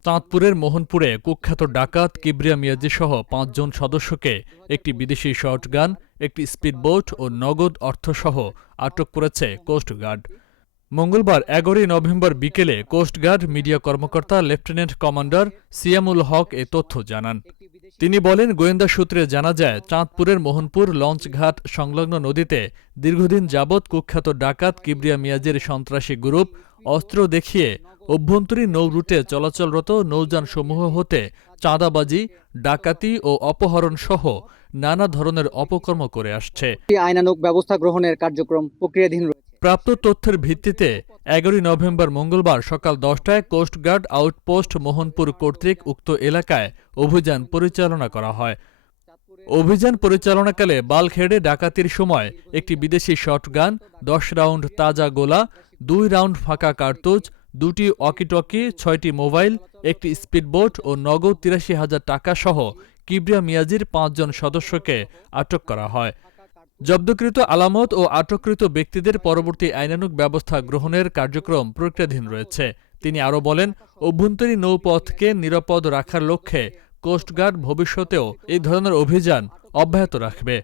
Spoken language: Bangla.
চাঁদপুরের মোহনপুরে কুখ্যাত ডাকাত কিবরিয়া মিয়াজি সহ পাঁচজন সদস্যকে একটি বিদেশি শর্টগান একটি স্পিডবোট ও নগদ অর্থসহ আটক করেছে কোস্টগার্ড মঙ্গলবার এগারোই নভেম্বর বিকেলে কোস্টগার্ড মিডিয়া কর্মকর্তা লেফটেন্যান্ট কমান্ডার সিয়ামুল হক এ তথ্য জানান। তিনি বলেন, গোয়েন্দা সূত্রে জানা যায়, চাঁদপুরের মোহনপুর লঞ্চঘাট সংলগ্ন নদীতে দীর্ঘদিন যাবৎ কুখ্যাত ডাকাত কিবরিয়া মিয়াজের সন্ত্রাসী গ্রুপ অস্ত্র দেখিয়ে অভ্যন্তরীণ নৌ রুটে চলাচলরত নৌযানসমূহ হতে চাঁদাবাজি ডাকাতি ও অপহরণ সহ নানা ধরনের অপকর্ম করে আসছে। একটি আইনানুগ ব্যবস্থা গ্রহণের কার্যক্রম প্রক্রিয়াধীন প্রাপ্ত তথ্যের ভিত্তিতে এগারোই নভেম্বর মঙ্গলবার সকাল দশটায় কোস্টগার্ড আউটপোস্ট মোহনপুর কর্তৃক উক্ত এলাকায় অভিযান পরিচালনা করা হয়। অভিযান পরিচালনাকালে বালখেড়ে ডাকাতির সময় একটি বিদেশি শটগান দশ রাউন্ড তাজা গোলা দুই রাউন্ড ফাঁকা কার্তুজ দুটি ওয়াকিটকি ছয়টি মোবাইল একটি স্পিডবোট ও নগদ তিরাশি হাজার টাকা সহ কিবরিয়া মিয়াজির পাঁচজন সদস্যকে আটক করা হয়। জব্দকৃত আলামত ও আটককৃত ব্যক্তিদের পরবর্তী আইনানুক ব্যবস্থা গ্রহণের কার্যক্রম প্রক্রিয়াধীন রয়েছে। তিনি আরও বলেন, অভ্যন্তরীণ নৌপথকে নিরাপদ রাখার লক্ষ্যে কোস্টগার্ড ভবিষ্যতেও এই ধরনের অভিযান অব্যাহত রাখবে।